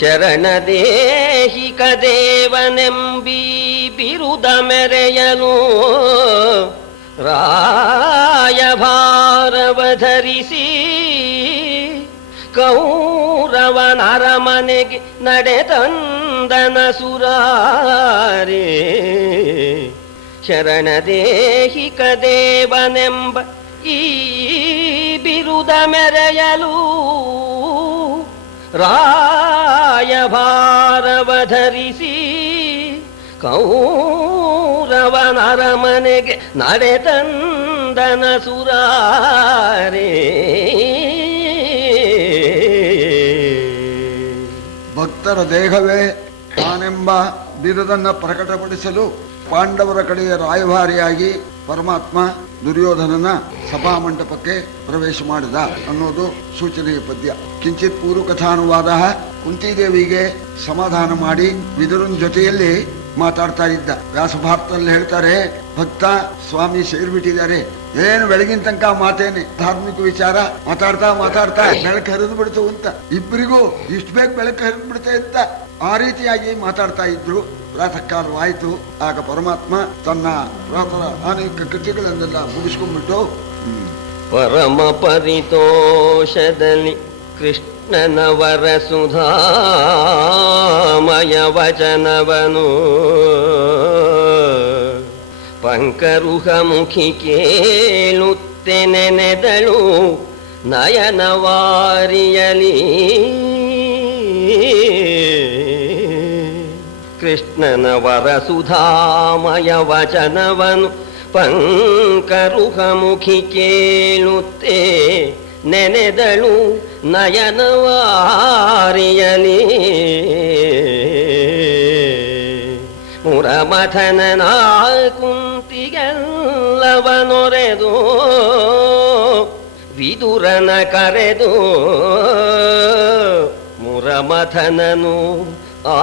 ಶರಣದೇಹಿಕ ದೇವನೆಂಬಿ ಬಿರುದ ಮೆರೆಯಲು ರಾಯಭಾರವಧರಿಸಿ ಕೌರವನರಮನೆಗೆ ನಡೆತಂದನ ಸುರಾರೇ. ಶರಣದೇಹಿಕ ದೇವನೆಂಬ ಈ ಬಿರುದ ಮೆರೆಯಲು ರಾಯಭಾರವಧರಿಸಿ ಕೌರವನರಮನೆಗೆ ನಡೆತಂದನ ಸುರಾರೇ. ಭಕ್ತರ ದೇಹವೇ ತಾನೆಂಬ ಬಿರುದನ್ನು ಪ್ರಕಟಪಡಿಸಲು ಪಾಂಡವರ ಕಡೆಯ ರಾಯಭಾರಿಯಾಗಿ ಪರಮಾತ್ಮ ದುರ್ಯೋಧನನ ಸಭಾಮಂಟಪಕ್ಕೆ ಪ್ರವೇಶ ಮಾಡಿದ ಅನ್ನೋದು ಸೂಚನೆಯ ಪದ್ಯ. ಕಿಂಚಿತ್ ಪೂರ್ವಕಥಾನುವಾದ. ಕುಂತಿದೇವಿಗೆ ಸಮಾಧಾನ ಮಾಡಿ ವಿದುರನ ಜೊತೆಯಲ್ಲಿ ಮಾತಾಡ್ತಾ ಇದ್ದ. ವ್ಯಾಸಭಾರತದಲ್ಲಿ ಹೇಳ್ತಾರೆ, ಭಕ್ತ ಸ್ವಾಮಿ ಸೇರ್ಬಿಟ್ಟಿದ್ದಾರೆ, ಏನು ಬೆಳಗಿನ ತನಕ ಮಾತೇನೆ ಧಾರ್ಮಿಕ ವಿಚಾರ ಮಾತಾಡ್ತಾ ಮಾತಾಡ್ತಾ ಬೆಳಕು ಹರಿದು ಬಿಡ್ತು ಅಂತ, ಇಬ್ಬರಿಗೂ ಇಷ್ಟು ಬೇಗ ಬೆಳಕು ಹರಿದು ಬಿಡುತ್ತೆ ಅಂತ ಆ ರೀತಿಯಾಗಿ ಮಾತಾಡ್ತಾ ಇದ್ರು. ಪ್ರಾತಃ ಕಾಲವಾಯಿತು. ಆಗ ಪರಮಾತ್ಮ ತನ್ನ ಪ್ರಾತಃ ಅನೇಕ ಕೃತ್ಯಗಳನ್ನೆಲ್ಲ ಮುಗಿಸ್ಕೊಂಡ್ಬಿಟ್ಟು ಪರಮ ಪರಿತೋಷದಲ್ಲಿ ಕೃಷ್ಣನ ವರಸುಧಾಮಯ ವಚನವನು ಪಂಕರುಹ ಮುಖಿ ಕೇಳುತ್ತೆ ನೆನೆದಳು ನಯನವಾರಿಯಲಿ. ಕೃಷ್ಣನ ವರಸುಧಾಮಯ ವಚನವನು ಪಂಕರುಹ ಮುಖಿ ಕೇಳುತ್ತೆ ನೆನೆದಳು ನಯನವಾರಿಯಲಿ. ಮುರಮಥನನ ಕುಂತಿಗೆಲ್ಲವನೊರೆದು ವಿದುರನ ಕರೆದು ಮುರಮಥನನು ಆ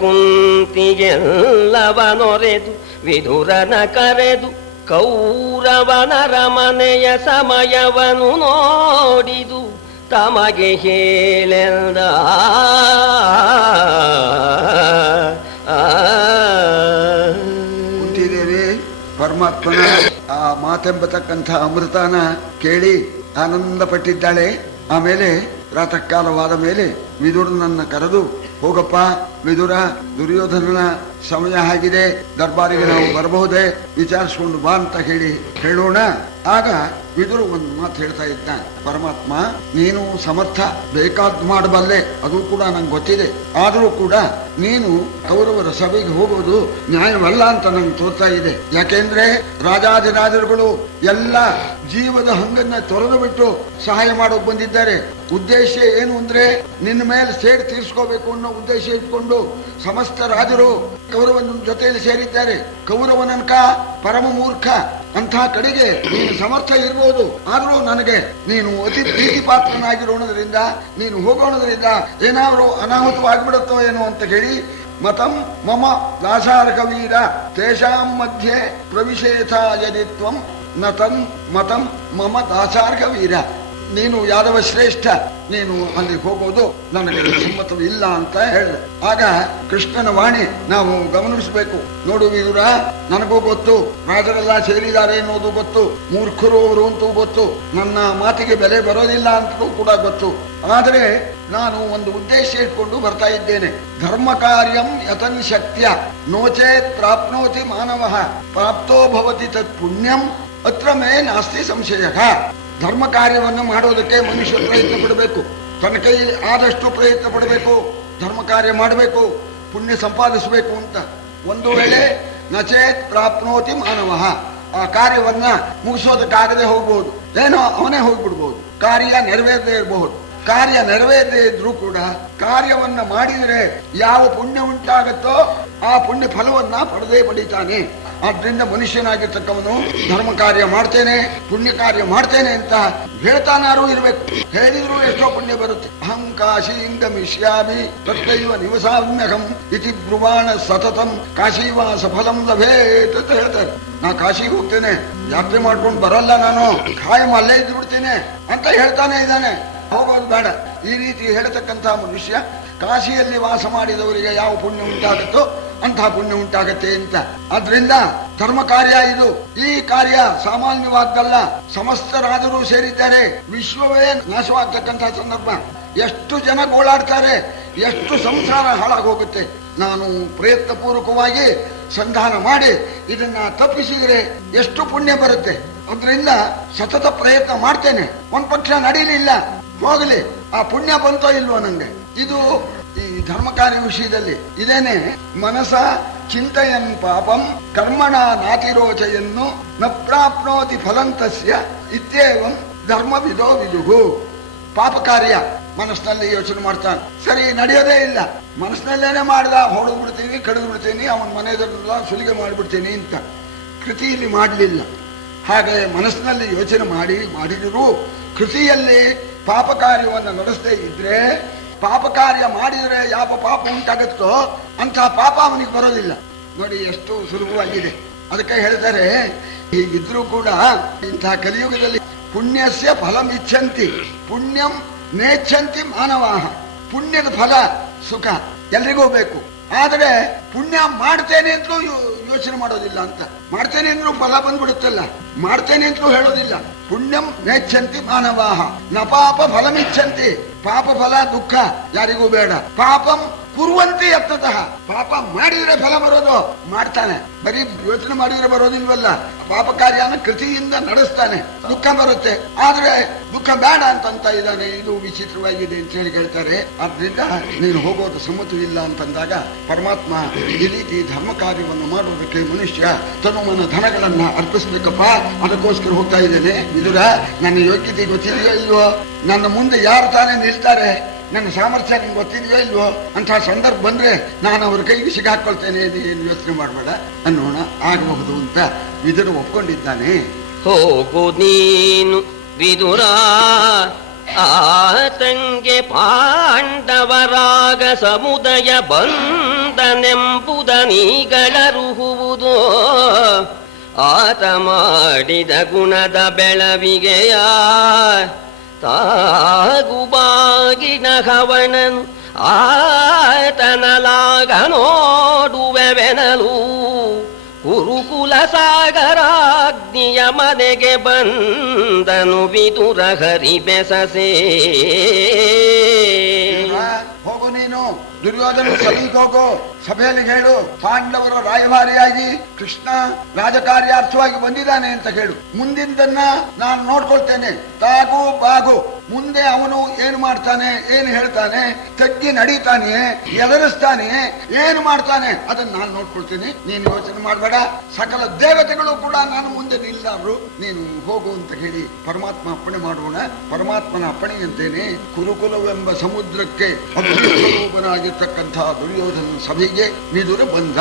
ಕುಂತಿಗೆಲ್ಲವನೊರೆದು ವಿದುರನ ಕರೆದು ಕೌರವನರಮನೆಯ ಸಮಯವನು ನೋಡಿದು ತಮಗೆ ಹೇಳೆಂದ. ಕುಂತಿದೇವಿ ಪರಮಾತ್ಮನ ಆ ಮಾತೆಂಬತಕ್ಕಂಥ ಅಮೃತನ ಕೇಳಿ ಆನಂದ ಪಟ್ಟಿದ್ದಾಳೆ. ಆಮೇಲೆ ಪ್ರಾತಃ ಕಾಲವಾದ ಮೇಲೆ ವಿದುರನನ್ನ ಕರೆದು, ಹೋಗಪ್ಪ ವಿದುರ, ದುರ್ಯೋಧನನ ಸಮಯ ಆಗಿದೆ, ದರ್ಬಾರಿಗೆ ನಾವು ಬರಬಹುದೇ, ವಿಚಾರಿಸ್ಕೊಂಡು ಬಾ ಅಂತ ಹೇಳೋಣ. ಆಗ ವಿದುರ ಒಂದು ಮಾತು ಹೇಳ್ತಾ ಇದ್ದ, ಪರಮಾತ್ಮ ನೀನು ಸಮರ್ಥ, ಬೇಕಾದ್ ಮಾಡಬಲ್ಲೆ, ಅದು ಕೂಡ ನಂಗೆ ಗೊತ್ತಿದೆ. ಆದರೂ ಕೂಡ ನೀನು ಕೌರವರ ಸಭೆಗೆ ಹೋಗೋದು ನ್ಯಾಯವಲ್ಲ ಅಂತ ನಂಗೆ ತೋರ್ತಾ ಇದೆ. ಯಾಕೆಂದ್ರೆ ರಾಜಾದಿರಾಜರುಗಳು ಎಲ್ಲ ಜೀವದ ಹಂಗನ್ನ ತೊರೆದು ಬಿಟ್ಟು ಸಹಾಯ ಮಾಡೋಕ್ ಬಂದಿದ್ದಾರೆ. ಉದ್ದೇಶ ಏನು ಅಂದ್ರೆ ನಿನ್ನ ಮೇಲೆ ಸೇಡ್ ತೀರ್ಸ್ಕೋಬೇಕು ಅನ್ನೋ ಉದ್ದೇಶ ಇಟ್ಕೊಂಡು ಸಮಸ್ತ ರಾಜರು ಕೌರವನ ಜೊತೆಯಲ್ಲಿ ಸೇರಿದ್ದಾರೆ. ಕೌರವನನ್ಕ ಪರಮ ಮೂರ್ಖ ಅಂಥ ಕಡೆಗೆ ನೀನು ಸಮರ್ಥ ಇರ್ಬೋದು, ಆದರೂ ನನಗೆ ನೀನು ಅತಿ ಪ್ರೀತಿ ಪಾತ್ರನಾಗಿರೋಣದ್ರಿಂದ, ನೀನು ಹೋಗೋಣದ್ರಿಂದ ಏನಾದರೂ ಅನಾಹುತವಾಗಿಬಿಡುತ್ತೋ ಏನೋ ಅಂತ ಹೇಳಿ, ಮತಂ ಮಮ ದಾಸಾರ್ಹವೀರ ತೇಷಾಂ ಮಧ್ಯೆ ಪ್ರವಿಶೇಥ ಯದಿತ್ವಂ ನತಂ ಮತಂ ಮಮ ದಾಸಾರ್ಹವೀರ. ನೀನು ಯಾದವ ಶ್ರೇಷ್ಠ, ನೀನು ಅಲ್ಲಿ ಹೋಗೋದು ನನಗೆ ಸಮ್ಮತವಿಲ್ಲ ಅಂತ ಹೇಳಿದೆ. ಆಗ ಕೃಷ್ಣನ ವಾಣಿ ನಾವು ಗಮನಿಸಬೇಕು. ನೋಡು ವಿದುರ, ನನಗೂ ಗೊತ್ತು, ರಾಜರೆಲ್ಲ ಸೇರಿದ್ದಾರೆ ಅನ್ನೋದು ಗೊತ್ತು, ಮೂರ್ಖರು ಅವರು ಅಂತೂ ಗೊತ್ತು, ನನ್ನ ಮಾತಿಗೆ ಬೆಲೆ ಬರೋದಿಲ್ಲ ಅಂತಲೂ ಕೂಡ ಗೊತ್ತು. ಆದರೆ ನಾನು ಒಂದು ಉದ್ದೇಶ ಇಟ್ಕೊಂಡು ಬರ್ತಾ ಇದ್ದೇನೆ. ಧರ್ಮ ಕಾರ್ಯಂ ಯತನ್ ಶಕ್ತ್ಯ ನೋಚೇತ್ ಪ್ರಾಪ್ನೋತಿ ಮಾನವ ಪ್ರಾಪ್ತೋ ಭವತಿ ತತ್ ಪುಣ್ಯಂ ಅತ್ರ ಮೇ ನಾಸ್ತಿ ಸಂಶಯ. ಧರ್ಮ ಕಾರ್ಯವನ್ನು ಮಾಡೋದಕ್ಕೆ ಮನುಷ್ಯ ಪ್ರಯತ್ನ ಪಡಬೇಕು, ತನ್ನ ಕೈ ಆದಷ್ಟು ಪ್ರಯತ್ನ ಪಡಬೇಕು, ಧರ್ಮ ಕಾರ್ಯ ಮಾಡಬೇಕು, ಪುಣ್ಯ ಸಂಪಾದಿಸಬೇಕು ಅಂತ. ಒಂದು ವೇಳೆ ನಚೇತ್ ಪ್ರಾಪ್ನೋತಿ ಮಾನವ, ಆ ಕಾರ್ಯವನ್ನ ಮುಗಿಸೋದಕ್ಕಾಗದೆ ಹೋಗ್ಬೋದು, ಏನೋ ಅವನೇ ಹೋಗ್ಬಿಡ್ಬೋದು, ಕಾರ್ಯ ನೆರವೇರದೇ ಇರಬಹುದು. ಕಾರ್ಯ ನೆರವೇರದೇ ಇದ್ರೂ ಕೂಡ ಕಾರ್ಯವನ್ನ ಮಾಡಿದರೆ ಯಾವ ಪುಣ್ಯ ಉಂಟಾಗತ್ತೋ ಆ ಪುಣ್ಯ ಫಲವನ್ನ ಪಡೆತಾನೆ. ಆದ್ರಿಂದ ಮನುಷ್ಯನಾಗಿರ್ತಕ್ಕವನು ಧರ್ಮ ಕಾರ್ಯ ಮಾಡ್ತೇನೆ, ಪುಣ್ಯ ಕಾರ್ಯ ಮಾಡ್ತೇನೆ ಅಂತ ಹೇಳ್ತಾನಾರು ಇರ್ಬೇಕು. ಹೇಳಿದ್ರು ಎಷ್ಟೋ ಪುಣ್ಯ ಬರುತ್ತೆ. ಅಹಂ ಕಾಶೀಂ ಗಮಿಷ್ಯಾಮಿ ತತ್ತೈವ ನಿವಸಾಮ್ಯಹಂ ಇತಿ ಬ್ರುವಾಣ ಸತತಂ ಕಾಶೀವಾಸ ಫಲಂ ಲಭೇತ್ ಅಂತ ಹೇಳ್ತಾರೆ. ನಾ ಕಾಶಿಗೆ ಹೋಗ್ತೇನೆ, ಯಾತ್ರೆ ಮಾಡ್ಕೊಂಡು ಬರಲ್ಲ, ನಾನು ಕಾಯಂ ಅಲ್ಲೇ ಇದ್ದು ಬಿಡ್ತೇನೆ ಅಂತ ಹೇಳ್ತಾನೆ ಇದ್ದಾನೆ. ಹೋಗೋದು ಬೇಡ. ಈ ರೀತಿ ಹೇಳ್ತಕ್ಕಂತಹ ಮನುಷ್ಯ ಕಾಶಿಯಲ್ಲಿ ವಾಸ ಮಾಡಿದವರಿಗೆ ಯಾವ ಪುಣ್ಯ ಉಂಟಾಗುತ್ತೋ ಅಂತಹ ಪುಣ್ಯ ಉಂಟಾಗತ್ತೆ ಅಂತ. ಆದ್ರಿಂದ ಧರ್ಮ ಕಾರ್ಯ ಇದು. ಈ ಕಾರ್ಯ ಸಾಮಾನ್ಯವಾದ್ದಲ್ಲ. ಸಮಸ್ತರಾದರೂ ಸೇರಿದ್ದಾರೆ. ವಿಶ್ವವೇ ನಾಶವಾಗ್ತಕ್ಕಂತಹ ಸಂದರ್ಭ. ಎಷ್ಟು ಜನ ಗೋಳಾಡ್ತಾರೆ, ಎಷ್ಟು ಸಂಸಾರ ಹಾಳಾಗೋಗುತ್ತೆ. ನಾನು ಪ್ರಯತ್ನ ಪೂರ್ವಕವಾಗಿ ಸಂಧಾನ ಮಾಡಿ ಇದನ್ನ ತಪ್ಪಿಸಿದ್ರೆ ಎಷ್ಟು ಪುಣ್ಯ ಬರುತ್ತೆ. ಅದರಿಂದ ಸತತ ಪ್ರಯತ್ನ ಮಾಡ್ತೇನೆ. ಒಂದ್ ಪಕ್ಷ ನಡೀಲಿಲ್ಲ, ಹೋಗಲಿ, ಆ ಪುಣ್ಯ ಬಂತೋ ಇಲ್ವೋ ನಂಗೆ. ಇದು ಈ ಧರ್ಮ ಕಾರ್ಯ ವಿಷಯದಲ್ಲಿ ಇದೇನೆ. ಮನಸ ಚಿಂತೆಯನ್ ಪಾಪಂ ಕರ್ಮಣ ನಾತಿರೋಚಯನ್ನು ನ ಪ್ರಾಪ್ನೋತಿ ಫಲಂತಸ್ಯ ಇತ್ಯೇವಂ ಧರ್ಮವಿದೋ ವಿದುಹು. ಪಾಪ ಕಾರ್ಯ ಮನಸ್ಸಿನಲ್ಲಿ ಯೋಚನೆ ಮಾಡ್ತಾನೆ, ಸರಿ ನಡೆಯೋದೇ ಇಲ್ಲ. ಮನಸ್ಸಿನಲ್ಲೇನೆ ಮಾಡ್ದ, ಹೊಡೆದು ಬಿಡ್ತೀನಿ, ಕಡಿದು ಬಿಡ್ತೀನಿ, ಅವನ ಮನೆಯದನ್ನೆಲ್ಲ ಸುಲಿಗೆ ಮಾಡಿಬಿಡ್ತೀನಿ ಅಂತ. ಕೃತಿಯಲ್ಲಿ ಮಾಡಲಿಲ್ಲ. ಹಾಗೆ ಮನಸ್ಸಿನಲ್ಲಿ ಯೋಚನೆ ಮಾಡಿದರೂ ಕೃತಿಯಲ್ಲಿ ಪಾಪ ಕಾರ್ಯವನ್ನು ನಡೆಸದೇ ಇದ್ರೆ, ಪಾಪ ಕಾರ್ಯ ಮಾಡಿದರೆ ಯಾವ ಪಾಪ ಉಂಟಾಗುತ್ತೋ ಅಂತಹ ಪಾಪ ಅವನಿಗೆ ಬರೋದಿಲ್ಲ. ನೋಡಿ ಎಷ್ಟು ಸುಲಭವಾಗಿದೆ. ಅದಕ್ಕೆ ಹೇಳ್ತಾರೆ, ಹೀಗಿದ್ರೂ ಕೂಡ ಇಂತಹ ಕಲಿಯುಗದಲ್ಲಿ ಪುಣ್ಯಸ್ಯ ಫಲಂ ಇಚ್ಛಂತಿ ಪುಣ್ಯಂ ನೇಚ್ಛಂತಿ ಮಾನವಾಹ. ಪುಣ್ಯದ ಫಲ ಸುಖ ಎಲ್ರಿಗೂ ಬೇಕು. ಆದರೆ ಪುಣ್ಯ ಮಾಡ್ತೇನೆ ಅಂತಲೂ ಯೋಚನೆ ಮಾಡೋದಿಲ್ಲ ಅಂತ. ಮಾಡ್ತೇನೆ ಅಂದ್ರೂ ಫಲ ಬಂದ್ಬಿಡುತ್ತಲ್ಲ, ಮಾಡ್ತೇನೆ ಅಂತಲೂ ಹೇಳೋದಿಲ್ಲ. ಪುಣ್ಯಂ ನೇಚ್ಛಂತಿ ಮಾನವಾಹ ನ ಪಾಪ ಫಲಮಿಚ್ಛಂತಿ. ಪಾಪ ಫಲ ದುಃಖ ಯಾರಿಗೂ ಬೇಡ. ಪಾಪಂ ಕುರುವಂತೆ ಯತ್ನತಃ. ಪಾಪ ಮಾಡಿದ್ರೆ ಫಲ ಬರೋದು, ಮಾಡ್ತಾನೆ. ಬರೀ ಯೋಚನೆ ಮಾಡಿದ್ರೆ ಬರೋದಿಲ್ವಲ್ಲ. ಪಾಪ ಕಾರ್ಯನ ಕೃತಿಯಿಂದ ನಡೆಸ್ತಾನೆ, ದುಃಖ ಬರುತ್ತೆ. ಆದ್ರೆ ದುಃಖ ಬೇಡ ಅಂತ ಇದ್ದಾನೆ. ಇದು ವಿಚಿತ್ರವಾಗಿದೆ ಅಂತ ಹೇಳಿ ಹೇಳ್ತಾರೆ. ಆದ್ರಿಂದ ನೀನು ಹೋಗೋದು ಸಮ್ಮತವಿಲ್ಲ ಅಂತಂದಾಗ ಪರಮಾತ್ಮ ಈ ರೀತಿ ಧರ್ಮ ಕಾರ್ಯವನ್ನು ಮಾಡುವುದಕ್ಕೆ ಮನುಷ್ಯ ತನುಮನ ಧನಗಳನ್ನ ಅರ್ಪಿಸ್ಬೇಕಪ್ಪ, ಅದಕ್ಕೋಸ್ಕರ ಹೋಗ್ತಾ ಇದ್ದೇನೆ. ವಿದುರ, ನನ್ನ ಯೋಗ್ಯತೆ ಗೊತ್ತಿದೆಯೋ ಇಲ್ವೋ, ನನ್ನ ಮುಂದೆ ಯಾರು ತಾನೇ ನಿಲ್ತಾರೆ, ನನ್ನ ಸಾಮರ್ಥ್ಯ ನಿಮ್ಗೆ ಗೊತ್ತಿದೆಯೋ ಇಲ್ವೋ, ಅಂತಹ ಸಂದರ್ಭ ಬಂದ್ರೆ ನಾನು ಅವ್ರ ಕೈಗೆ ಸಿಗಾಕೊಳ್ತೇನೆ, ಏನು ಯೋಚನೆ ಮಾಡಬೇಡ ಅನ್ನೋಣ, ಆಗಬಹುದು ಅಂತ ವಿದುರ ಒಪ್ಕೊಂಡಿದ್ದಾನೆ. ಹೋಗು ನೀನು ವಿದುರ, ಆತಂಗೆ ಪಾಂಡವರಾಗ ಸಮುದಯ ಬಂದನೆಂಬುದ ನೀಗಳರುಹುವುದೋ. ಆತ ಮಾಡಿದ ಗುಣದ ಬೆಳವಿಗೆಯ ತಾಗುಬಾಗಿನ ಹವಣನು ಆತನಲಾಗ ನೋಡುವೆವೆನಲು. ಕುರುಕುಲ ಸಾಗರಾಗ್ನಿಯ ಮನೆಗೆ ಬಂದನು ವಿದುರ ಹರಿ ಬೆಸಸೇ. ಹೋಗು ನೀನು ದುರ್ಯೋಧನ ಸಭೆಗೆ ಹೋಗು, ಸಭೆಯಲ್ಲಿ ಹೇಳು ಪಾಂಡವರು ರಾಯಭಾರಿಯಾಗಿ ಕೃಷ್ಣ ರಾಜಕಾರ್ಯಾರ್ಥವಾಗಿ ಬಂದಿದ್ದಾನೆ ಅಂತ ಹೇಳು. ಮುಂದಿನದನ್ನ ನಾನು ನೋಡ್ಕೊಳ್ತೇನೆ, ತಾಗು ಬಾಗು. ಮುಂದೆ ಅವನು ಏನು ಮಾಡ್ತಾನೆ, ಏನು ಹೇಳ್ತಾನೆ, ತಗ್ಗಿ ನಡೀತಾನೆ, ಎದುರಿಸ್ತಾನೆ, ಏನು ಮಾಡ್ತಾನೆ ಅದನ್ನ ನಾನು ನೋಡ್ಕೊಳ್ತೀನಿ. ನೀನು ಯೋಚನೆ ಮಾಡಬೇಡ. ಸಕಲ ದೇವತೆಗಳು ಕೂಡ ನಾನು ಮುಂದೆ ನಿಲ್ಲಾರು, ನೀನು ಹೋಗು ಅಂತ ಹೇಳಿ ಪರಮಾತ್ಮ ಅಪ್ಪಣೆ ಮಾಡೋಣ. ಪರಮಾತ್ಮನ ಅಪ್ಪಣೆಯಂತೇನೆ ಕುರುಕುಲವೆಂಬ ಸಮುದ್ರಕ್ಕೆ ಸ್ವರೂಪನಾಗಿರ್ತಕ್ಕಂಥ ದುರ್ಯೋಧನ ಸಭೆಗೆ ವಿದುರ ಬಂದ.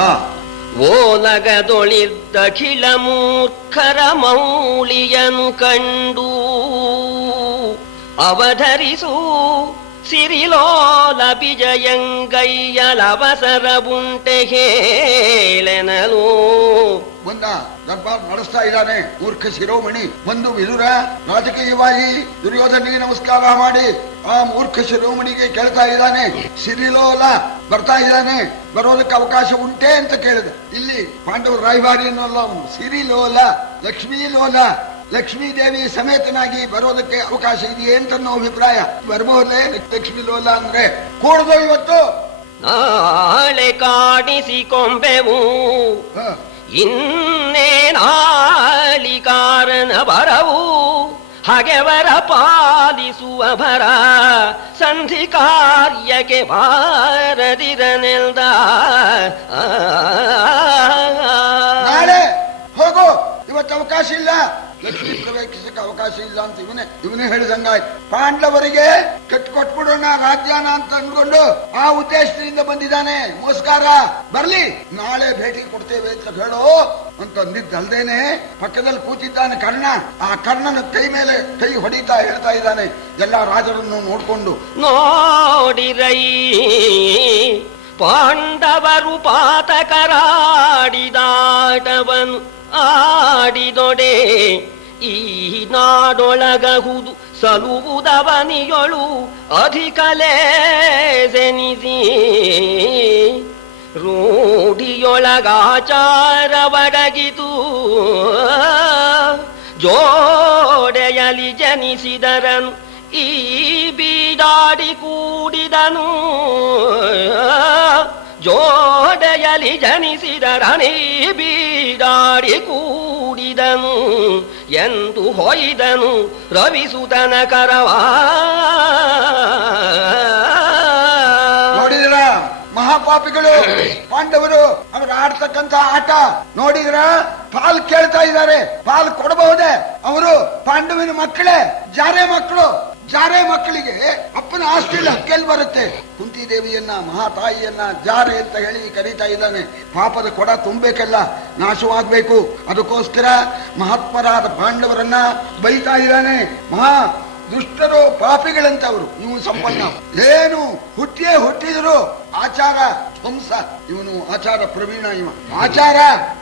ಓಲಗದೊಳಿದ್ದಖಿಲ ಮೂರ್ಖರ ಮೌಳಿಯನು ಕಂಡು ಅವಧರಿಸು ಸಿರಿಲೋಲ ಬಿಜಯಂಗಯ್ಯಲವಸರ ಬುಂಟೆ ಹೇಳೆನಲು. ಬಂದ, ದರ್ಬಾರ್ ನಡೆಸ್ತಾ ಇದ್ದಾನೆ ಮೂರ್ಖ ಶಿರೋಮಣಿ. ಬಂದು ವಿದುರ ರಾಜಕೀಯವಾಗಿ ದುರ್ಯೋಧನಿಗೆ ನಮಸ್ಕಾರ ಮಾಡಿ ಆ ಮೂರ್ಖ ಶಿರೋಮಣಿಗೆ ಕೇಳ್ತಾ ಇದ್ದಾನೆ, ಸಿರಿಲೋಲ ಬರ್ತಾ ಇದ್ದಾನೆ, ಬರೋದಕ್ಕೆ ಅವಕಾಶ ಉಂಟೆ ಅಂತ ಕೇಳಿದ. ಇಲ್ಲಿ ಪಾಂಡವ ರಾಯಭಾರಿ ಅನ್ನೋಲ್ಲ ಅವನು, ಸಿರಿಲೋಲ ಲಕ್ಷ್ಮೀಲೋಲ, ಲಕ್ಷ್ಮೀ ದೇವಿ ಸಮೇತನಾಗಿ ಬರೋದಕ್ಕೆ ಅವಕಾಶ ಇದೆಯೇ ಅಂತ ಅನ್ನೋ ಅಭಿಪ್ರಾಯ. ಬರ್ಬಹುದೇ ಲಕ್ಷ್ಮೀ ಲೋಲ ಅಂದ್ರೆ ಕೂಡದು ಇವತ್ತು ನಾಳೆ ಕಾಣಿಸಿಕೊಂಬೆವು, ಇನ್ನೇ ನಾಳಿ ಕಾರಣ ಬರವು, ಹಗೆವರ ಪಾಲಿಸುವ ಭರ ಸಂಧಿ ಕಾರ್ಯಕ್ಕೆ ಬಾರದಿರನೆಲ್ದ. ನಾಳೆ ಹೋಗು, ಇವತ್ತು ಅವಕಾಶ ಇಲ್ಲ, ಲಕ್ಷ್ಮೀ ಪ್ರವೇಶಿಸಕ್ಕೆ ಅವಕಾಶ ಇಲ್ಲ ಅಂತ ಇವನೇ ಹೇಳಿದಂಗಾಯ್ತು. ಪಾಂಡವರಿಗೆ ಕಟ್ಕೊಟ್ಬಿಡೋಣ ರಾಜ್ಯಾನ ಅಂತ ಅಂದ್ಕೊಂಡು ಆ ಉದ್ದೇಶದಿಂದ ಬಂದಿದ್ದಾನೆ. ನಮಸ್ಕಾರ ಬರ್ಲಿ, ನಾಳೆ ಭೇಟಿ ಕೊಡ್ತೇವೆ ಅಂತ ಹೇಳೋ ಅಂತ ಅಂದಿದ್ದಲ್ದೇನೆ ಪಕ್ಕದಲ್ಲಿ ಕೂತಿದ್ದಾನೆ ಕರ್ಣ. ಆ ಕರ್ಣನ ಕೈ ಮೇಲೆ ಕೈ ಹೊಡಿತಾ ಹೇಳ್ತಾ ಇದ್ದಾನೆ ಎಲ್ಲಾ ರಾಜರನ್ನು ನೋಡ್ಕೊಂಡು, ನೋಡಿರೈ ಪಾಂಡವರು ಪಾತಕರಾಡಿದಾಟವನು ಆಡಿದೊಡೆ ಈ ನಾಡೊಳಗಹುದು ಸಲುವುದವನಿಯೊಳು ಅಧಿಕಲೇಸೆನಿಸಿ ರೂಢಿಯೊಳಗಾಚಾರವಡಗಿತು ಜೋಡೆಯಲಿ ಜನಿಸಿದರನು ಈ ಬೀಡಾಡಿ ಕೂಡಿದನು ಜೋಡೆಯಲಿ ಜನಿಸಿದರನೀ ಬೀಡಾಡಿ ಕೂಡಿದನು ಎಂದು ಹೊಯ್ದನು ರವಿಸುತನ ಕರವ. ನೋಡಿದ್ರ ಮಹಾಪಾಪಿಗಳು ಪಾಂಡವರು ಅವರು ಆಡ್ತಕ್ಕಂತ ಆಟ ನೋಡಿದ್ರ ಪಾಲ್ ಕೇಳ್ತಾ ಇದ್ದಾರೆ, ಪಾಲ್ ಕೊಡಬಹುದೇ? ಅವರು ಪಾಂಡವಿನ ಮಕ್ಕಳೇ, ಜಾರೆ ಮಕ್ಕಳಿಗೆ ಅಪ್ಪನ ಆಸ್ತಿಯಲ್ಲಿ ಹಕ್ಕೆಲ್ಲಿ ಬರುತ್ತೆ? ಕುಂತಿದೇವಿಯನ್ನ ಮಹಾತಾಯಿಯನ್ನ ಜಾರೆ ಅಂತ ಹೇಳಿ ಕರೀತಾ ಇದ್ದಾನೆ. ಪಾಪದ ಕೊಡ ತುಂಬಬೇಕಲ್ಲ, ನಾಶವಾಗ್ಬೇಕು. ಅದಕ್ಕೋಸ್ಕರ ಮಹಾತ್ಮರಾದ ಪಾಂಡವರನ್ನ ಬೈತಾ ಇದ್ದಾನೆ. ಮಹಾ ದುಷ್ಟರು ಪಾಪಿಗಳಂತವರು. ಇವನು ಸಂಪನ್ನ ಏನು ಹುಟ್ಟಿದ್ರು ಆಚಾರ ಧ್ವಂಸ. ಇವನು ಆಚಾರ ಪ್ರವೀಣ, ಇವ ಆಚಾರ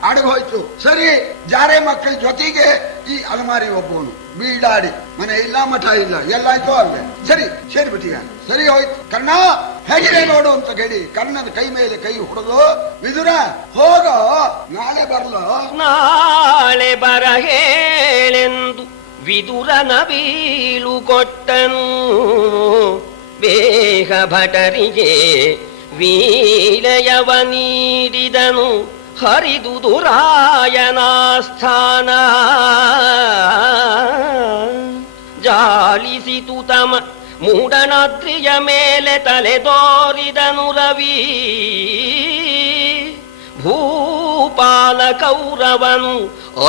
ಅಡಗೋಯ್ತು. ಸರಿ, ಜಾರೆ ಮಕ್ಕಳ ಜೊತೆಗೆ ಈ ಅಲಮಾರಿ ಒಬ್ಬವನು ಬೀಡಾಡಿ, ಮನೆ ಇಲ್ಲ ಮಠ ಇಲ್ಲ, ಎಲ್ಲಾಯ್ತು ಅಲ್ಲೇ. ಸರಿ ಸೇರಿಬಿಟ್ಟಿಯ, ಸರಿ ಹೋಯ್ತು. ಕರ್ಣ ಹೇಗಿದೆ ನೋಡು ಅಂತ ಹೇಳಿ ಕರ್ಣನ ಕೈ ಮೇಲೆ ಕೈ ಹೊಡೆದು, ವಿದುರ ಹೋಗೋ, ನಾಳೆ ಬರ್ಲೋ, ನಾಳೆ ಬರ ಹೇಳೆಂದು ವಿದುರನ ಬೀಲು ಕೊಟ್ಟನು. ಬೇಗ ಭಟರಿಗೆ ವೀಲಯವ ನೀಡಿದನು, ಹರಿದುದು ರಾಯನಾಸ್ಥಾನ. ಜಾಲಿಸಿತು ತಮ ಮೂಡನಾದ್ರಿಯ ಮೇಲೆ ತಲೆದೋರಿದನು ರವಿ. ಭೂಪಾಲ ಕೌರವನು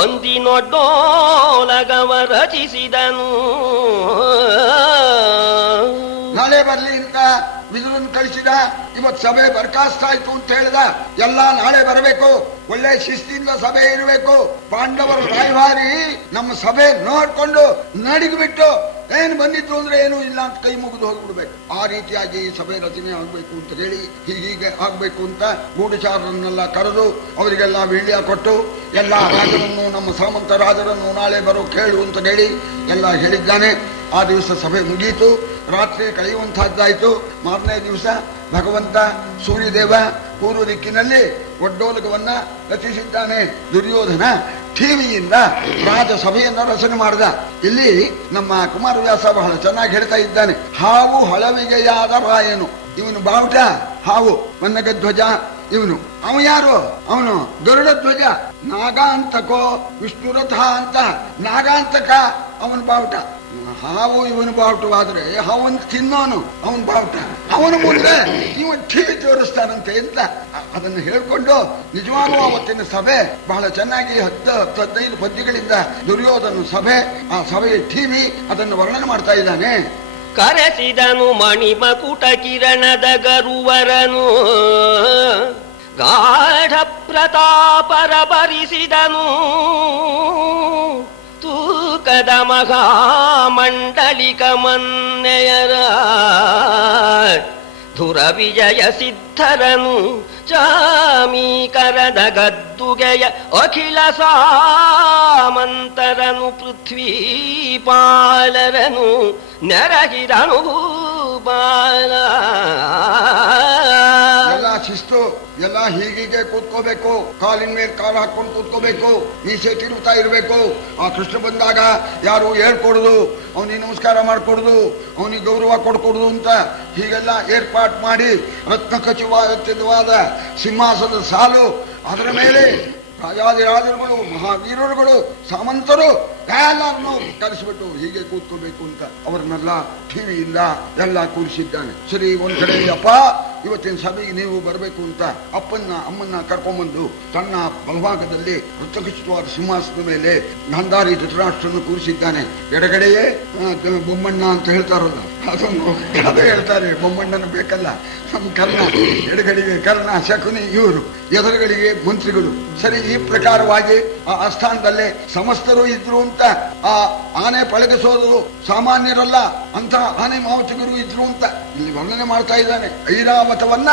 ಒಂದಿನೊಡ್ಡೋಲಗವ ರಚಿಸಿದನು. ನಾಳೆ ಬರ್ಲಿ ಅಂತ ವಿದುರನ್ ಕಳಿಸಿದ. ಇವತ್ ಸಭೆ ಬರ್ಖಾಸ್ತಾಯ್ತು ಅಂತ ಹೇಳ್ದ. ಎಲ್ಲ ನಾಳೆ ಬರಬೇಕು, ಒಳ್ಳೆ ಶಿಸ್ತಿಂದ ಸಭೆ ಇರಬೇಕು. ಪಾಂಡವರ ರಾಯಭಾರಿ ನಮ್ಮ ಸಭೆ ನೋಡ್ಕೊಂಡು ನಡಿಗ್ಬಿಟ್ಟು ಏನ್ ಬಂದಿದ್ರು ಅಂದ್ರೆ ಏನು ಇಲ್ಲ ಅಂತ ಕೈ ಮುಗಿದು ಹೋಗ್ಬಿಡ್ಬೇಕು. ಆ ರೀತಿಯಾಗಿ ಸಭೆ ರಚನೆ ಆಗ್ಬೇಕು ಅಂತ ಹೇಳಿ ಹೀಗೆ ಆಗ್ಬೇಕು ಅಂತ ಗೂಢಚಾರರನ್ನೆಲ್ಲ ಕರೆದು ಅವರಿಗೆಲ್ಲ ವೀಳ್ಯ ಕೊಟ್ಟು ಎಲ್ಲ ರಾಜರನ್ನು, ನಮ್ಮ ಸಾಮಂತ ರಾಜರನ್ನು ನಾಳೆ ಬರೋ ಕೇಳು ಅಂತ ಹೇಳಿ ಎಲ್ಲ ಹೇಳಿದ್ದಾನೆ. ಆ ದಿವಸ ಸಭೆ ಮುಗಿಯಿತು, ರಾತ್ರಿ ಕಳೆಯುವಂತಹದ್ದಾಯ್ತು. ಮಾರನೇ ದಿವಸ ಭಗವಂತ ಸೂರ್ಯದೇವ ಪೂರ್ವ ದಿಕ್ಕಿನಲ್ಲಿ ಒಡ್ಡೋಲಗವನ್ನ ರಚಿಸಿದ್ದಾನೆ. ದುರ್ಯೋಧನ ಟಿವಿಯಿಂದ ರಾಜಸಭೆಯನ್ನ ರಚನೆ ಮಾಡಿದ. ಇಲ್ಲಿ ನಮ್ಮ ಕುಮಾರವ್ಯಾಸ ಬಹಳ ಚೆನ್ನಾಗಿ ಹೇಳ್ತಾ ಇದ್ದಾನೆ. ಹಾವು ಹಳವಿಗೆಯಾದ ರಾಯನು, ಇವನು ಬಾವುಟ ಹಾವು, ಮನ್ನಗಧ್ವಜ ಇವನು. ಅವ ಯಾರು? ಅವನು ಗರುಡ ಧ್ವಜ. ನಾಗಾಂತಕೋ ವಿಷ್ಣುರಥ ಅಂತ ನಾಗಾಂತಕ ಅವನ ಬಾವುಟ. ಹಾವು ಇವನು ಬಾವುಟವಾದ್ರೆ ಅವನ್ ತಿನ್ನೋನು ಅವನ್ ಬಾವುಟ. ಅವನ ಮುಂದೆ ಇವನ್ ಟಿವಿ ತೋರಿಸ್ತಾನಂತೆ ಅಂತ ಅದನ್ನು ಹೇಳ್ಕೊಂಡು ನಿಜವಾಗ್ಲೂ ಅವತ್ತಿನ ಸಭೆ ಬಹಳ ಚೆನ್ನಾಗಿ 10-15 ಪದ್ಯಗಳಿಂದ ದುರ್ಯೋಧನ ಸಭೆ, ಆ ಸಭೆಯ ಟಿವಿ ಅದನ್ನು ವರ್ಣನೆ ಮಾಡ್ತಾ ಇದ್ದಾನೆ. ಕರೆಸಿದನು ಮಣಿಮಕುಟ ಕಿರಣದ ಗರುವರನು, ಗಾಢ ಪ್ರತಾಪರ ಭರಿಸಿದನು. ತೂಕದ ಮಹಾಮಂಡಲಿಕ ಮನ್ನೆಯರ ಧುರ ವಿಜಯ ಸಿದ್ಧರನು, ಚಾಮೀಕರದ ಗದ್ದುಗೆಯ ಅಖಿಲ ಸಾಮಂತರನು, ಪೃಥ್ವೀಪಾಲರನು ನೆರಗಿದನು ಭೂಪಾಲ. ಎಲ್ಲ ಶಿಸ್ತು, ಎಲ್ಲ ಹೀಗೆ ಕೂತ್ಕೋಬೇಕು, ಕಾಲಿನ ಮೇಲೆ ಕಾಲು ಹಾಕೊಂಡು ಕೂತ್ಕೋಬೇಕು, ಮೀಸೆ ತಿರುಗ್ತಾ ಇರಬೇಕು. ಆ ಕೃಷ್ಣ ಬಂದಾಗ ಯಾರು ಹೇಳ್ಕೊಡುದು, ಅವನಿಗೆ ನಮಸ್ಕಾರ ಮಾಡ್ಕೊಡುದು, ಅವನಿಗೆ ಗೌರವ ಕೊಡ್ಕೊಡುದು ಅಂತ ಹೀಗೆಲ್ಲ ಏರ್ಪಾಟ್ ಮಾಡಿ ರತ್ನ ಖಚಿತವಾದ ಸಿಂಹಾಸನದ ಸಾಲು, ಅದರ ಮೇಲೆ ರಾಜಾದಿರಾಜರುಗಳು, ಮಹಾವೀರರುಗಳು, ಸಾಮಂತರು ಎಲ್ಲರನ್ನು ಕರೆಸಿಬಿಟ್ಟು ಹೀಗೆ ಕೂತ್ಕೋಬೇಕು ಅಂತ ಅವರನ್ನೆಲ್ಲ ಟಿವಿಯಿಂದ ಎಲ್ಲ ಕೂರಿಸಿದ್ದಾನೆ. ಸರಿ, ಒಂದ್ ಕಡೆ ಅಪ್ಪ ಇವತ್ತಿನ ಸಭೆಗೆ ನೀವು ಬರಬೇಕು ಅಂತ ಅಮ್ಮನ್ನ ಕರ್ಕೊಂಡ್ಬಂದು ತನ್ನ ಬಲಭಾಗದಲ್ಲಿ ವೃತ್ತಖಚಿತವಾದ ಸಿಂಹಾಸನದ ಮೇಲೆ ಗಾಂಧಾರಿ ಧೃತರಾಷ್ಟ್ರನ್ನು ಕೂರಿಸಿದ್ದಾನೆ. ಎಡಗಡೆಯೇ ಬೊಮ್ಮಣ್ಣ ಅಂತ ಹೇಳ್ತಾರಲ್ಲ, ಅದೊಂದು ಕಥೆ ಹೇಳ್ತಾರೆ. ಬೊಮ್ಮಣ್ಣನ ಬೇಕಲ್ಲ ನಮ್ಮ ಕರ್ಣ, ಎಡಗಡೆಗೆ ಕರ್ಣ, ಶಕುನಿ ಇವರು, ಎದುರುಗಳಿಗೆ ಮಂತ್ರಿಗಳು. ಸರಿ, ಈ ಪ್ರಕಾರವಾಗಿ ಆ ಆಸ್ಥಾನದಲ್ಲೇ ಸಮಸ್ತರು ಇದ್ರು ಅಂತ ಆ ಆನೆ ಪಳಗಿಸೋದು ಸಾಮಾನ್ಯರಲ್ಲ, ಅಂತ ಆನೆ ಮಾವತಿಗರು ಇದ್ರು ಅಂತ ಇಲ್ಲಿ ವರ್ಣನೆ ಮಾಡ್ತಾ ಇದ್ದಾನೆ. ಐರಾವತವನ್ನ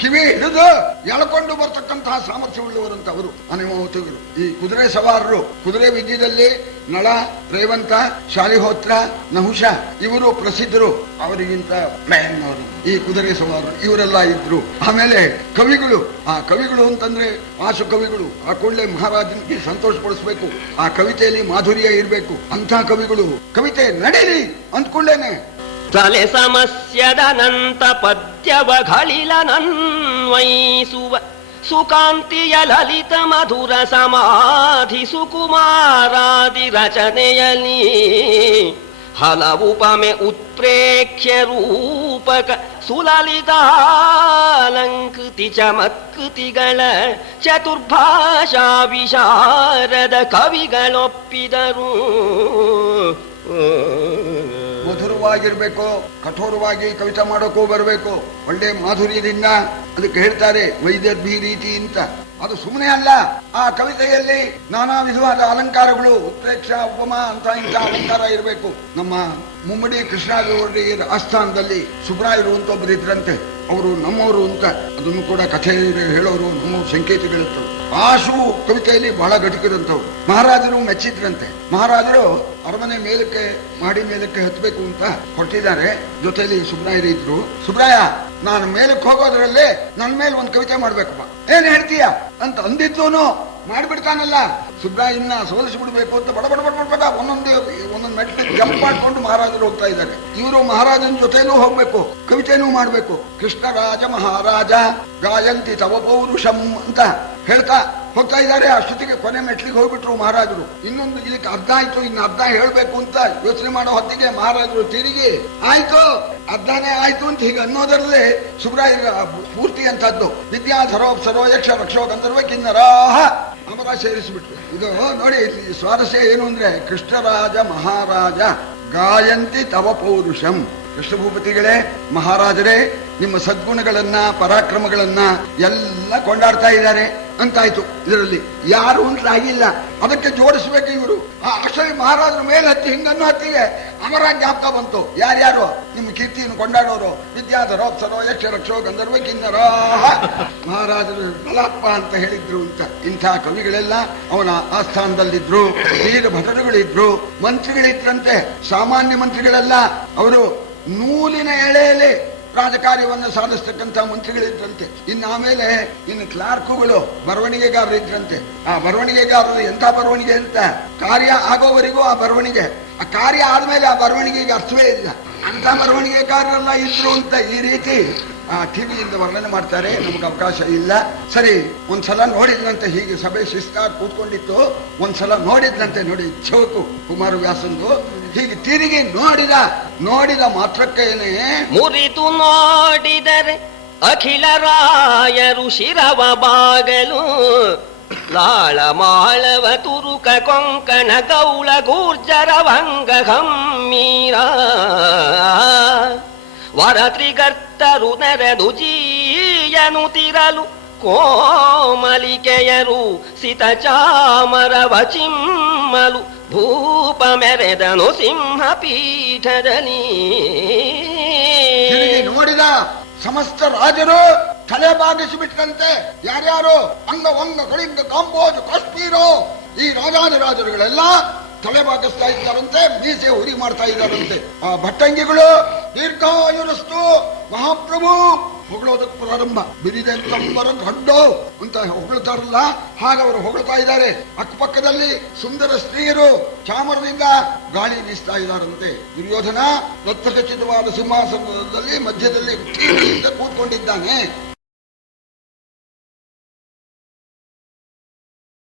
ಕಿವಿ ಹಿಡಿದು ಎಳ್ಕೊಂಡು ಬರ್ತಕ್ಕಂತಹ ಸಾಮರ್ಥ್ಯವುಳ್ಳವರಂತ ಅವರು ಅನಿಮಾವತಿಗಳು. ಈ ಕುದುರೆ ಸವಾರರು ಕುದುರೆ ವಿದ್ಯೆಯಲ್ಲಿ ನಳ, ರೇವಂತ, ಶಾಲಿಹೋತ್ರ, ನಹುಷ ಇವರು ಪ್ರಸಿದ್ಧರು. ಅವರಿಗಿಂತ ಪ್ಲಾನ್ನವರು ಈ ಕುದುರೆ ಸವಾರರು ಇವರೆಲ್ಲ ಇದ್ರು. ಆಮೇಲೆ ಕವಿಗಳು, ಆ ಕವಿಗಳು ಅಂತಂದ್ರೆ ಆಶು ಕವಿಗಳು. ಆ ಕೂಡಲೇ ಮಹಾರಾಜನಿಗೆ ಸಂತೋಷ ಪಡಿಸ್ಬೇಕು, ಆ ಕವಿತೆಯಲ್ಲಿ ಮಾಧುರ್ಯ ಇರ್ಬೇಕು. ಅಂತ ಕವಿಗಳು ಕವಿತೆ ನಡೀಲಿ ಅಂದ್ಕೊಳ್ಳೇನೆ ತಲೆ ಸಮಸ್ಯದನಂತ ಪದ್ಯವಗಳಿಲನನ್ವಯಿಸುವ ಸುಕಾಂತಿಯ ಲಲಿತ ಮಧುರ ಸಮಾಧಿ ಸುಕುಮಾರಾದಿ ರಚನೆಯಲ್ಲಿ ಹಲವುಪಮೆ ಉತ್ಪ್ರೇಕ್ಷ್ಯ ರೂಪಕ ಸುಲಲಿತಾಲಂಕೃತಿ ಚಮತ್ಕೃತಿಗಳ ಚತುರ್ಭಾಷಾ ವಿಶಾರದ ಕವಿಗಳೊಪ್ಪಿದರು. ಮಧುರವಾಗಿರ್ಬೇಕು, ಕಠೋರವಾಗಿ ಕವಿತೆ ಮಾಡೋಕ್ಕೂ ಬರಬೇಕು, ಒಳ್ಳೆ ಮಾಧುರ್ಯದಿಂದ. ಅದಕ್ಕೆ ಹೇಳ್ತಾರೆ ವೈದರ್ಭಿ ರೀತಿ ಅಂತ. ಅದು ಸುಮ್ಮನೆ ಅಲ್ಲ, ಆ ಕವಿತೆಯಲ್ಲಿ ನಾನಾ ವಿಧವಾದ ಅಲಂಕಾರಗಳು, ಉತ್ಪ್ರೇಕ್ಷ, ಉಪಮಾ ಅಂತ ಇಂಥ ಅಲಂಕಾರ ಇರಬೇಕು. ನಮ್ಮ ಮುಮ್ಮಡಿ ಕೃಷ್ಣರಾಜ ಆಸ್ಥಾನದಲ್ಲಿ ಸುಬ್ರಾಯರು ಅಂತ ಒಬ್ಬರು ಇದ್ರಂತೆ. ಅವರು ನಮ್ಮವರು ಅಂತ ಅದನ್ನು ಕೂಡ ಕಥೆ ಹೇಳೋರು, ನಮ್ಮ ಸಂಕೇತಗಳಿರ್ತವೆ. ಆಶು ಕವಿತೆಯಲ್ಲಿ ಬಹಳ ಘಟಕದಂತವ್ರು. ಮಹಾರಾಜರು ಮೆಚ್ಚಿದ್ರಂತೆ. ಮಹಾರಾಜರು ಅರಮನೆ ಮೇಲಕ್ಕೆ, ಮಾಡಿ ಮೇಲಕ್ಕೆ ಹತ್ಬೇಕು ಅಂತ ಹೊರಟಿದ್ದಾರೆ. ಜೊತೆಯಲ್ಲಿ ಸುಬ್ರಾಯರು ಇದ್ರು. ಸುಬ್ರಾಯ, ನಾನು ಮೇಲಕ್ಕೆ ಹೋಗೋದ್ರಲ್ಲೇ ನನ್ನ ಮೇಲೆ ಒಂದು ಕವಿತೆ ಮಾಡ್ಬೇಕಪ್ಪ, ಏನ್ ಹೇಳ್ತೀಯ ಅಂತ ಅಂದಿದ್ದೋನು ಮಾಡ್ಬಿಡ್ತಾನಲ್ಲ. ಸುಬ್ರಾಯನ್ನ ಸೋಲಿಸಿಬಿಡ್ಬೇಕು ಅಂತ ಬಡ ಬಡ ಬಡ ಬಡ ಒಂದೊಂದು ಮೆಟ್ಲು ಜಂಪ್ ಮಾಡ್ಕೊಂಡು ಮಹಾರಾಜರು ಹೋಗ್ತಾ ಇದ್ದಾರೆ. ಇವರು ಮಹಾರಾಜನ ಜೊತೆನೂ ಹೋಗ್ಬೇಕು, ಕವಿತೆನೂ ಮಾಡ್ಬೇಕು. ಕೃಷ್ಣರಾಜ ಮಹಾರಾಜ ಗಾಯಂತಿ ತವ ಪೌರುಷಂ ಅಂತ ಹೇಳ್ತಾ ಹೋಗ್ತಾ ಇದ್ದಾರೆ. ಅಷ್ಟೊತ್ತಿಗೆ ಕೊನೆ ಮೆಟ್ಲಿಗೆ ಹೋಗ್ಬಿಟ್ರು ಮಹಾರಾಜರು. ಇನ್ನೊಂದು ಇದಕ್ಕೆ ಅರ್ಧ ಆಯ್ತು, ಇನ್ನು ಅರ್ಧ ಹೇಳ್ಬೇಕು ಅಂತ ಯೋಚನೆ ಮಾಡೋ ಹೊತ್ತಿಗೆ ಮಹಾರಾಜರು ತಿರುಗಿ ಆಯ್ತು, ಅರ್ಧನೇ ಆಯ್ತು ಅಂತ ಹೀಗೆ ಅನ್ನೋದರಲ್ಲೇ ಸುಬ್ರಾಯರ ಪೂರ್ತಿ ಅಂತದ್ದು ವಿದ್ಯಾಧರೋಪ್ಸರೋ ಯಕ್ಷ ರಕ್ಷೋ ಗಂಧರ್ವ ಕಿನ್ನರಾಹ ಅಮರ ಸೇರಿಸಿಬಿಟ್ರು. ಇದು ನೋಡಿ ಸ್ವಾರಸ್ಯ ಏನು ಅಂದ್ರೆ, ಕೃಷ್ಣರಾಜ ಮಹಾರಾಜ ಗಾಯಂತಿ ತವ ಪೌರುಷಂ. ಕೃಷ್ಣಭೂಪತಿಗಳೇ, ಮಹಾರಾಜರೇ, ನಿಮ್ಮ ಸದ್ಗುಣಗಳನ್ನ ಪರಾಕ್ರಮಗಳನ್ನ ಎಲ್ಲ ಕೊಂಡಾಡ್ತಾ ಇದ್ದಾರೆ ಅಂತಾಯ್ತು. ಇದರಲ್ಲಿ ಯಾರು ಅಂತಲಾಗಿಲ್ಲ, ಅದಕ್ಕೆ ಜೋಡಿಸ್ಬೇಕು ಇವರು. ಆ ಅಷ್ಟೇ ಮಹಾರಾಜರ ಮೇಲೆ ಹತ್ತಿ ಹಿಂಗನ್ನು ಹತ್ತಿಗೆ ಅಮರ ಜ್ಞಾಪಕ ಬಂತು. ಯಾರ್ಯಾರು ನಿಮ್ಮ ಕೀರ್ತಿಯನ್ನು ಕೊಂಡಾಡೋರು? ವಿದ್ಯಾಧರೋಪ್ಸರೋ ಯಕ್ಷ ರಕ್ಷೋ ಗಂಧರ್ವ ಕಿನ್ನರಾಹ ಮಹಾರಾಜರು ಬಲಾತ್ಮ ಅಂತ ಹೇಳಿದ್ರು ಅಂತ. ಇಂಥ ಕವಿಗಳೆಲ್ಲ ಅವನ ಆಸ್ಥಾನದಲ್ಲಿದ್ರು. ವೀರ ಭಟರುಗಳಿದ್ರು, ಮಂತ್ರಿಗಳಿದ್ರಂತೆ. ಸಾಮಾನ್ಯ ಮಂತ್ರಿಗಳೆಲ್ಲ, ಅವರು ನೂಲಿನ ಎಳೆಯಲ್ಲಿ ರಾಜಕಾರ್ಯವನ್ನು ಸಾಧಿಸ್ತಕ್ಕಂಥ ಮಂತ್ರಿಗಳಿದ್ರಂತೆ. ಇನ್ನು ಆಮೇಲೆ ಇನ್ನು ಕ್ಲಾರ್ಕುಗಳು, ಬರವಣಿಗೆಗಾರರಿದ್ರಂತೆ. ಆ ಬರವಣಿಗೆಗಾರರು ಎಂಥ ಬರವಣಿಗೆ ಅಂತ, ಕಾರ್ಯ ಆಗೋವರೆಗೂ ಆ ಬರವಣಿಗೆ, ಆ ಕಾರ್ಯ ಆದ್ಮೇಲೆ ಆ ಬರವಣಿಗೆಗೆ ಅರ್ಥವೇ ಇಲ್ಲ, ಅಂತ ಬರವಣಿಗೆಗಾರರೆಲ್ಲ ಇದ್ರು ಅಂತ ಈ ರೀತಿ ಆ ಟಿವಿಯಿಂದ ವರ್ಣನೆ ಮಾಡ್ತಾರೆ. ನಮ್ಗೆ ಅವಕಾಶ ಇಲ್ಲ. ಸರಿ, ಒಂದ್ಸಲ ನೋಡಿದ್ನಂತೆ, ಹೀಗೆ ಸಭೆ ಶಿಸ್ತಾಗಿ ಕೂತ್ಕೊಂಡಿತ್ತು. ಒಂದ್ಸಲ ನೋಡಿದ್ನಂತೆ, ನೋಡಿ ಚೌಕು ಕುಮಾರವ್ಯಾಸಂದು ಹೀಗೆ ತಿರುಗಿ ನೋಡಿದ ಮಾತ್ರಕ್ಕೇನೆ ಮುರಿದು ನೋಡಿದರೆ ಅಖಿಲ ರಾಯರು ಶಿರವ ಬಾಗಲು ಲಾಳ ಮಾಳವ ತುರುಕ ಕೊಂಕಣ ಗೌಳ ಗೂರ್ಜರ ವಂಗ ಗಂಭೀರ ವರತ್ರಿಗರ್ತರು ನೆರೆದು ಜೀಯನುತಿರಲು ಕೋಮಲಿಕೆಯರು ಸಿತ ಚಾಮರವ ಚಿಮ್ಮಲು ಭೂಪ ಮೆರೆದನು ಸಿಂಹ ಪೀಠದಲ್ಲಿ. ನೋಡಿದ ಸಮಸ್ತ ರಾಜರು ತಲೆ ಬಾಗಿಸಿಬಿಟ್ಟಂತೆ. ಯಾರ್ಯಾರು? ಅಂಗ ವಂಗ ಕಳಿಂಗ ಕಾಂಬೋಜು ಕಾಶ್ಮೀರೋ ಈ ರಾಜಾದಿರಾಜರುಗಳೆಲ್ಲ ತಲೆ ಬಾಗಿಸ್ತಾ ಇದ್ದಾರಂತೆ, ಮೀಸೆ ಉರಿ ಮಾಡ್ತಾ ಇದ್ದಾರಂತೆ. ಆ ಭಟ್ಟಂಗಿಗಳು ದೀರ್ಘಾಯುರಸ್ತು ಮಹಾಪ್ರಭು ಹೊಗಳೋದಕ್ಕೆ ಪ್ರಾರಂಭ. ಬಿರಿದೆಂತಂಬರ ಗಂಡು ಅಂತ ಹೊಗಳ್ತಾರಲ್ಲ, ಹಾಗವರು ಹೊಗಳ್ತಾ ಇದ್ದಾರೆ. ಅಕ್ಕಪಕ್ಕದಲ್ಲಿ ಸುಂದರ ಸ್ತ್ರೀಯರು ಚಾಮರದಿಂದ ಗಾಳಿ ಬೀಸ್ತಾ ಇದ್ದಾರಂತೆ. ದುರ್ಯೋಧನ ರಕ್ತಖಚಿತವಾದ ಸಿಂಹಾಸನದಲ್ಲಿ ಮಧ್ಯದಲ್ಲಿ ಕೂತ್ಕೊಂಡಿದ್ದಾನೆ.